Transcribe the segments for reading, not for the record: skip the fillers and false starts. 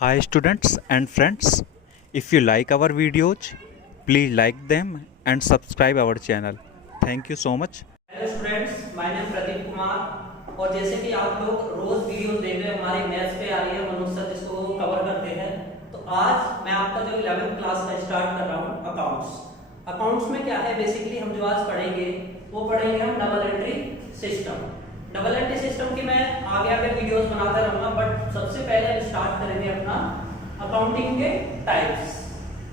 Hi students and friends, if you like our videos, please like them and subscribe our channel. Thank you so much. Hello students, my name Pradeep Kumar. और जैसे कि आप लोग रोज videos देख रहे हैं, हमारी मैथ्स पे आ रही है, मनोज सर जिसको कवर करते हैं। तो आज मैं आपका जो 11th क्लास का स्टार्ट कर रहा हूँ अकाउंट्स। अकाउंट्स में क्या है, बेसिकली हम जो आज पढ़ेंगे वो पढ़ेंगे हम double entry system. Double entry system की मैं आगे आगे वीडियोस बनाता रहूंगा, बट सबसे पहले हम स्टार्ट करेंगे अपना अकाउंटिंग के टाइप्स।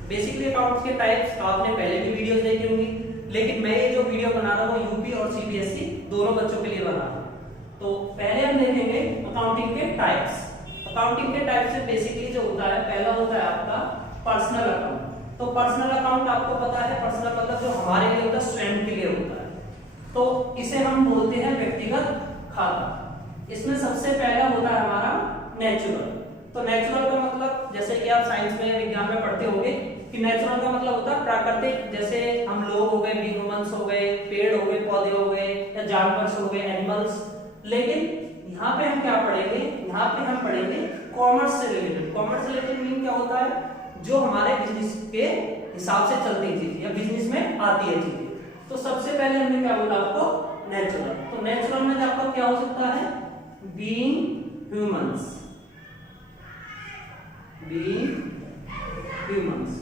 बेसिकली अकाउंट्स के टाइप्स आपने पहले भी वीडियोस देखी होंगी, लेकिन मैं ये जो वीडियो बना रहा हूँ यूपी और सीबीएसई दोनों बच्चों के लिए बना रहा हूँ। तो पहले हम देखेंगे अकाउंटिंग के टाइप्स। अकाउंटिंग के टाइप से बेसिकली जो होता है, पहला होता है आपका पर्सनल अकाउंट। तो पर्सनल अकाउंट आपको पता है, पर्सनल मतलब जो हमारे लिए होता है, स्वयं के लिए होता है। तो इसे हम बोलते हैं व्यक्तिगत खाता। इसमें सबसे पहला होता है हमारा नेचुरल। तो नेचुरल का मतलब, जैसे कि आप साइंस में विज्ञान में पढ़ते होंगे कि नेचुरल का मतलब होता है प्राकृतिक। जैसे हम लोग हो गए, ह्यूमंस हो गए, पेड़ हो गए, पौधे हो गए, या जानवर हो गए, एनिमल्स। लेकिन यहाँ पे हम क्या पढ़ेंगे, यहाँ पे हम पढ़ेंगे कॉमर्स से रिलेटेड। कॉमर्स से रिलेटेड मीन क्या होता है, जो हमारे बिजनेस के हिसाब से चलती चीज या बिजनेस में आती है चीजें। तो सबसे पहले हमने क्या बोला आपको, नेचुरल। तो नेचुरल में आपका क्या हो सकता है, बीइंग ह्यूमंस।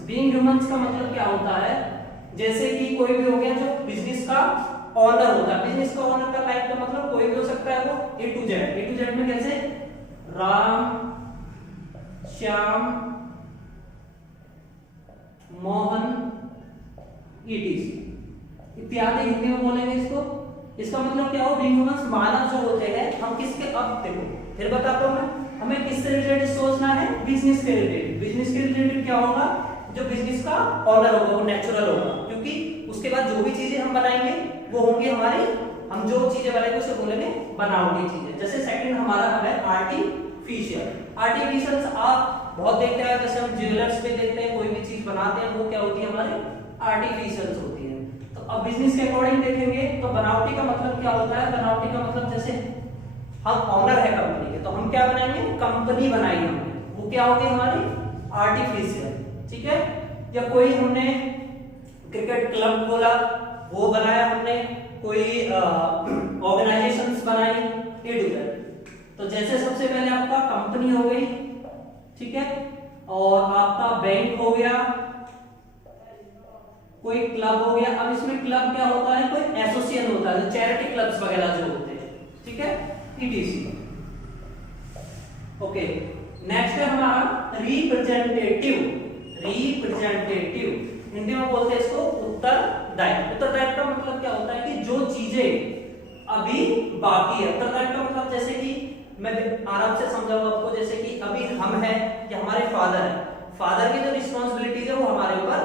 बीइंग ह्यूमंस का मतलब क्या होता है, जैसे कि कोई भी हो गया जो बिजनेस का ओनर होता है। बिजनेस का ओनर का लाइफ का मतलब कोई भी हो सकता है, वो A to Z. A to Z में कैसे, राम, श्याम, मोहन, ईटीसी इत्यादि हिंदी में बोलेंगे इसको। इसका मतलब क्या हो, बीइंग ह्यूमंस मानव जो होते हैं, हम किसके, अब देखो फिर बताता हूं मैं, हमें किससे रिलेटेड सोचना है, बिजनेस के रिलेटेड। बिजनेस के रिलेटेड क्या होगा, जो बिजनेस का ओनर होगा वो नेचुरल होगा, क्योंकि उसके बाद जो भी चीजें हम बनाएंगे वो होंगी हमारी, हम जो चीजें बनाएंगे उसे बोलेंगे बनावटी चीजें। जैसे सेकंड हमारा है आर्टिफिशियल। आर्टिफिशियल आप बहुत देखते हैं, जैसे हम ज्वेलर्स पे देखते हैं, कोई भी चीज बनाते हैं वो क्या होती है, हमारी आर्टिफिशियल होती है। तो अब बिजनेस के अकॉर्डिंग देखेंगे तो बनावटी का मतलब क्या होता है, बनावटी का मतलब जैसे हम ऑनर है कंपनी के, तो हम क्या बनाएंगे, कंपनी बनाएंगे हमने, वो क्या होगी हमारी आर्टिफिशियल। ठीक है, या कोई हमने क्रिकेट क्लब खोला, वो बनाया हमने, कोई ऑर्गेनाइजेशंस बनाई, ए टू जेड। तो जैसे सबसे पहले आपका कंपनी हो गई, ठीक है, और आपका बैंक हो गया, कोई क्लब हो गया। अब इसमें क्लब क्या होता है, कोई एसोसिएशन होता है, चैरिटी क्लब्स वगैरह जो होते हैं, ठीक है, ईटीसी। ओके, नेक्स्ट है हमारा रिप्रेजेंटेटिव। रिप्रेजेंटेटिव हिंदी में बोलते हैं इसको उत्तरदायित्व। उत्तरदायित्व का मतलब क्या होता है कि जो चीजें अभी बाकी है। उत्तरदायित्व का मतलब, जैसे कि मैं आराम से समझाऊंगा आपको, जैसे कि अभी हम हैं कि हमारे फादर है, फादर की जो रिस्पॉन्सिबिलिटीज है वो हमारे ऊपर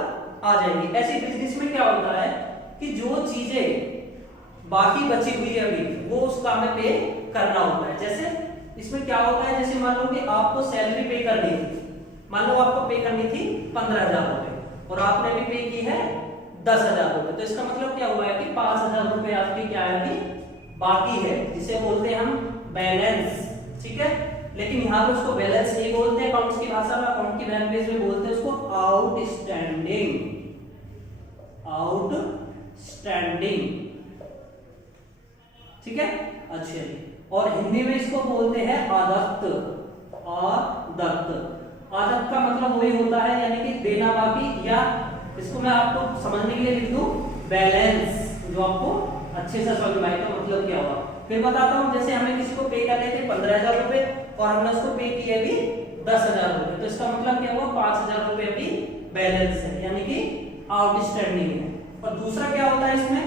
आ जाएगी। ऐसे बिजनेस में क्या होता है कि जो चीजें बाकी बची हुई है अभी, वो उस काम में पे करना होता है। जैसे इसमें क्या होता है, जैसे मान लो कि आपको सैलरी पे करनी थी, मान लो आपको पे करनी थी 15,000 रुपए और आपने भी पे की है 10,000 रुपए। तो इसका मतलब क्या हुआ है कि 5,000 रुपए आपकी क्या है कि बाकी है, जिसे बोलते हैं हम बैलेंस। ठीक है, लेकिन यहाँ पे उसको बैलेंस नहीं बोलते हैं अकाउंट्स की भाषा में, अकाउंट की लैंग्वेज में बोलते हैं उसको आउटस्टैंडिंग। आउटस्टैंडिंग, ठीक है, अच्छा। और हिंदी में इसको बोलते हैं आदत्त। आदत्त, आदत्त का मतलब वही होता है, यानी कि देना बाकी, या इसको मैं आपको समझने के लिए लिख दूं बैलेंस, जो आपको अच्छे से समझ में आएगा मतलब क्या होगा। फिर बताता हूं, जैसे हमें किसी को पे करने थे 15,000 रुपए और हमने उसको पे किए भी 10,000 रुपए, तो इसका मतलब क्या हुआ, 5,000 रुपए अभी बैलेंस है, यानी कि आउटस्टैंडिंग है। और दूसरा क्या होता है इसमें,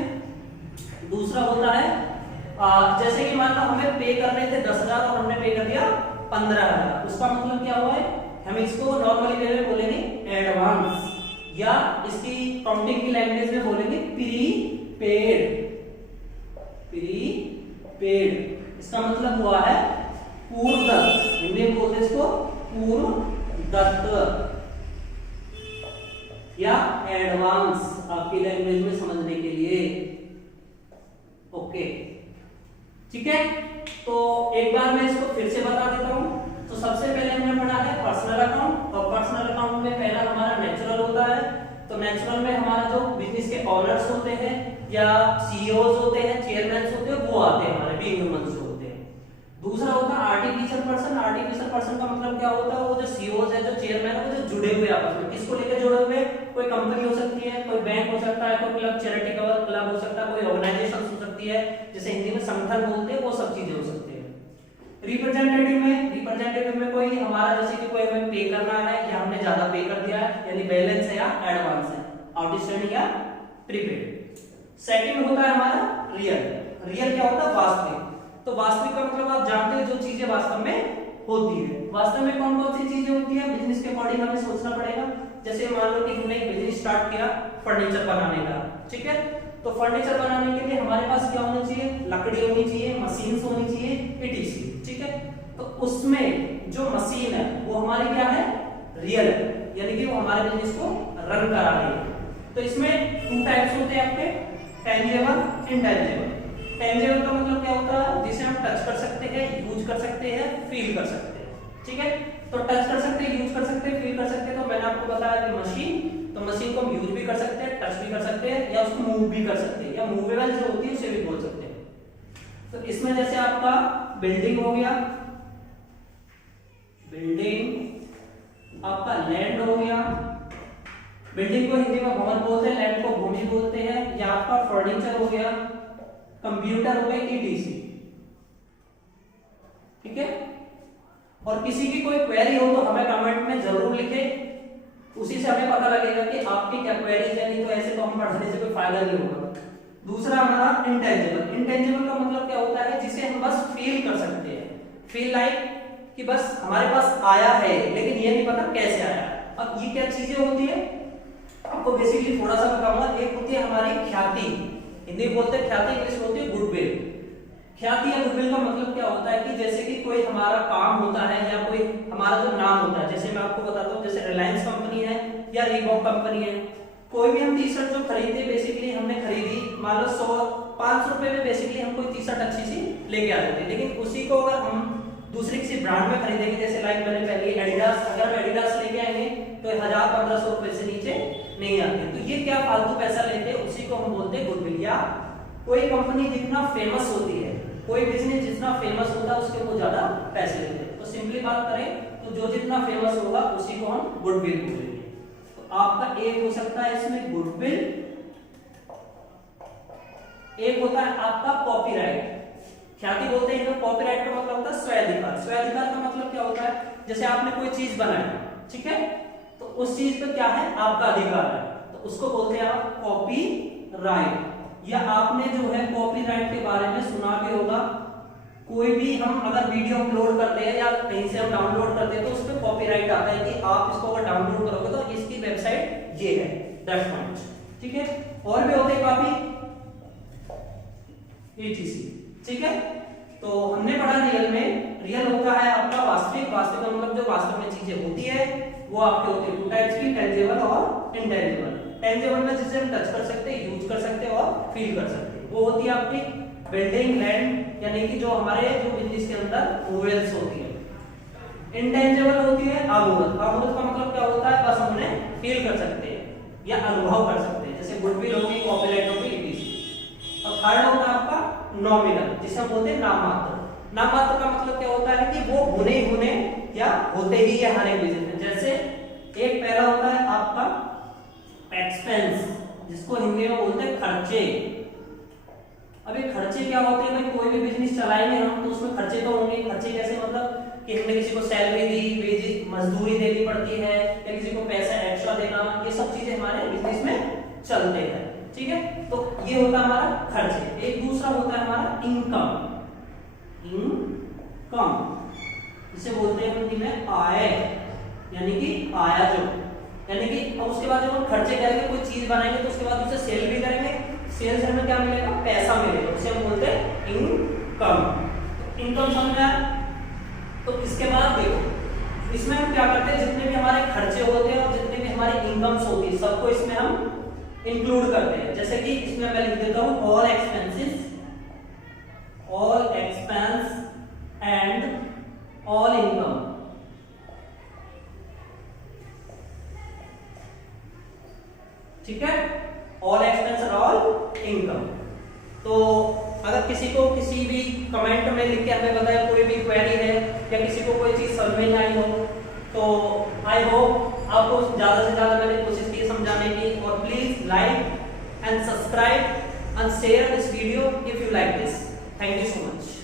दूसरा होता है जैसे कि मान लो हमें पे करने थे 10,000 और हमने पे कर दिया 15,000, उसका मतलब क्या हुआ है, हम इसको नॉर्मली वे में बोलेंगे एडवांस, या इसकी काउंटिंग की लैंग्वेज में बोलेंगे प्रीपेड। प्रीपेड इसका मतलब हुआ है पूर्व दत्त, हिंदी में बोलते हैं इसको पूर्व दत्त या एडवांस, आपकी लैंग्वेज में समझने के लिए। ओके, ठीक है, तो एक बार मैं इसको फिर से बता देता हूं। तो सबसे पहले हमने पढ़ा है पर्सनल अकाउंट, और पर्सनल अकाउंट में पहला हमारा नेचुरल होता है। तो नेचुरल में हमारा जो बिजनेस के ओनर्स होते हैं या सीईओज होते हैं, चेयरमैन होते हैं, वो आते हैं हमारे बी ह्यूमंस जो होते हैं। दूसरा होता है आर्टिफिशियल पर्सन। आर्टिफिशियल पर्सन का मतलब क्या होता है, वो जो सीईओज है, जो चेयरमैन है, वो जो जुड़े हुए आपस में, किसको लेकर जुड़े हुए, कोई कंपनी हो सकती है, कोई बैंक हो सकता है, कोई क्लब, चैरिटेबल क्लब हो सकता है, कोई ऑर्गेनाइजेशन हो सकती है, जैसे हिंदी में संगठन बोलते हैं, वो सब चीजें हो सकती है। रिप्रेजेंटेटिव में कोई हमारा जैसे कि कोई हमें पे करना है या हमने ज्यादा पे कर दिया है, यानी बैलेंस है या एडवांस है, आउटस्टैंडिंग या प्रीपेड। सेकंड होता है हमारा रियल। रियल क्या होता है, वास्तविक। तो वास्तविक का मतलब आप जानते हो जो चीजें वास्तव में होती है। वास्तव में कौन कौन सी चीजें होती है, बिजनेस के अकॉर्डिंग हमें सोचना पड़ेगा। जैसे मान लो कि हमने एक बिजनेस स्टार्ट किया फर्नीचर बनाने का, ठीक है, तो फर्नीचर बनाने के लिए हमारे पास क्या होना चाहिए, लकड़ी होनी चाहिए, मशीन्स होनी चाहिए, etc, ठीक है। तो उसमें जो मशीन है वो हमारी क्या है, रियल है, यानी कि वो हमारे बिजनेस को रन करा रही है। तो इसमें टू टाइप्स होते हैं आपके, टेंजिबल, इनटेंजिबल। टेंजिबल का मतलब क्या होता है, जिसे हम टच कर सकते हैं, यूज कर सकते हैं, फील कर सकते हैं, ठीक है। तो टच कर सकते हैं, यूज कर सकते हैं, फील कर सकते हैं। तो मैंने आपको बताया कि मशीन, तो मशीन को हम यूज भी कर सकते हैं, टच भी कर सकते हैं, या उसको मूव भी कर सकते हैं, या मूवेबल जो होती है उसे भी बोल सकते हैं। तो इसमें जैसे आपका बिल्डिंग हो गया, बिल्डिंग, आपका लैंड हो गया, बिल्डिंग को हिंदी में भवन बोलते हैं, लैंड को भूमि बोलते हैं, या आपका फर्नीचर हो गया, कंप्यूटर हो गया, etc, ठीक है। और किसी की कोई क्वेरी हो तो हमें कमेंट में जरूर लिखें, उसी से हमें पता लगेगा कि आपकी क्या क्वेरी है, नहीं तो ऐसे तो हम पढ़ने से कोई फायदा नहीं होगा। दूसरा हमारा इंटेंजिबल। इंटेंजिबल का मतलब क्या होता है, जिसे हम बस फील कर सकते हैं, फील लाइक कि बस हमारे पास आया है लेकिन ये नहीं पता कैसे आया। अब ये क्या चीजें होती है, आपको बेसिकली थोड़ा सा बताऊंगा। एक होती है हमारी ख्याति, हिंदी में बोलते हैं ख्याति, इंग्लिश में होती है गुडविल। ख्याति या गुडविल का मतलब क्या होता है कि जैसे कि कोई हमारा काम होता है या कोई हमारा जो नाम होता है, जैसे मैं आपको बताता हूँ, जैसे रिलायंस कंपनी है या रीबॉक कंपनी है, कोई भी हम टी शर्ट जो खरीदते, बेसिकली हमने खरीदी, मान लो 100-500 रुपए में बेसिकली हम कोई टी शर्ट अच्छी सी लेके आ जाते हैं, लेकिन उसी को अगर हम दूसरे किसी ब्रांड में खरीदेंगे, जैसे लाइक मैंने पहले एडिडास, अगर हम एडिडास लेके आएंगे तो 1000-1500 रुपए से नीचे नहीं आते। तो ये क्या फालतू पैसा लेते हैं, उसी को हम बोलते हैं गुडविल। या कोई कंपनी जितना फेमस होती है, कोई बिजनेस जितना फेमस होता है, उसके वो ज्यादा पैसे लेते हैं। तो सिंपली बात करें तो जो जितना फेमस होगा उसी को हम गुडविल बोलेंगे। तो आपका एक हो सकता है इसमें गुडविल, एक होता है आपका कॉपीराइट। ख्याति बोलते हैं, तो कॉपीराइट का मतलब होता है स्वाधिकार। स्वाधिकार का मतलब क्या होता है, जैसे आपने कोई चीज बनाई, ठीक है, तो उस चीज पे क्या है, आपका अधिकार है, तो उसको बोलते हैं आप कॉपीराइट। या आपने जो है कॉपीराइट के बारे में सुना भी होगा, कोई भी हम अगर वीडियो अपलोड करते हैं या कहीं से हम डाउनलोड करते हैं तो उस पर कॉपीराइट आता है कि आप इसको अगर डाउनलोड करोगे तो इसकी वेबसाइट ये है, दैट्स पॉइंट, ठीक है। और भी होते हैं काफी, etc, ठीक है। तो हमने पढ़ा रियल में, रियल होता है आपका वास्तविक। वास्तविक का मतलब जो वास्तव में चीजें होती है वो आपके होते हैं टू टाइप्स की, टेंजिबल और इनटेंजिबल। टेंजिबल में जिसे हम टच कर सकते हैं, यूज कर सकते हैं और फील कर सकते हैं, वो होती है आपकी बिल्डिंग, लैंड, यानी कि जो हमारे जो बिजनेस के अंदर मूवेल्स होती है। इनटेंजिबल होती है अमूर्त। अमूर्त का मतलब क्या होता है, बस हमने फील कर सकते हैं या अनुभव कर सकते हैं, जैसे गुडविल होगी, कॉपीराइट होगी, etc। और थर्ड होता है आपका नॉमिनल, जिसे हम बोलते हैं नाम मात्र। नाम मात्र का मतलब क्या होता है कि वो होने या होते ही है हर एक बिजनेस में। जैसे एक पहला होता है आपका एक्सपेंस, जिसको हिंदी में बोलते हैं खर्चे। अब ये खर्चे क्या होते हैं भाई, कोई भी बिजनेस चलाएंगे हम तो उसमें खर्चे तो होंगे। खर्चे कैसे, मतलब कि हमने किसी को सैलरी दी, वेजेस, मजदूरी देनी पड़ती है, या किसी को पैसा एक्स्ट्रा देना, ये सब चीजें हमारे बिजनेस में चलते हैं, ठीक है। तो ये होता है हमारा खर्चे। एक दूसरा होता है हमारा इनकम। इनकम जिसे बोलते हैं हिंदी में आय, यानी कि आयाजो, यानी कि अब उसके बाद जब हम खर्चे करेंगे, कोई चीज बनाएंगे तो उसके बाद उसे सेल भी करेंगे, सेल से हमें क्या मिलेगा, पैसा मिलेगा, उसे हम बोलते हैं इनकम। इनकम समझ में आया। तो इसके बाद देखो, इसमें हम क्या करते हैं, जितने भी हमारे खर्चे होते हैं और जितने भी हमारी इनकम्स होती है, सबको इसमें हम इंक्लूड करते हैं। जैसे कि इसमें मैं लिख देता हूं all expenses, all expense and all income. ठीक है, all expense or all income. तो अगर किसी को किसी भी कमेंट में लिख के हमें बताया कोई भी क्वेरी है या किसी को कोई चीज समझ में नहीं आई हो, तो आई होप आपको ज्यादा से ज्यादा मैंने कोशिश की समझाने की। और please like and subscribe and share this video if you like this. Thank you so much.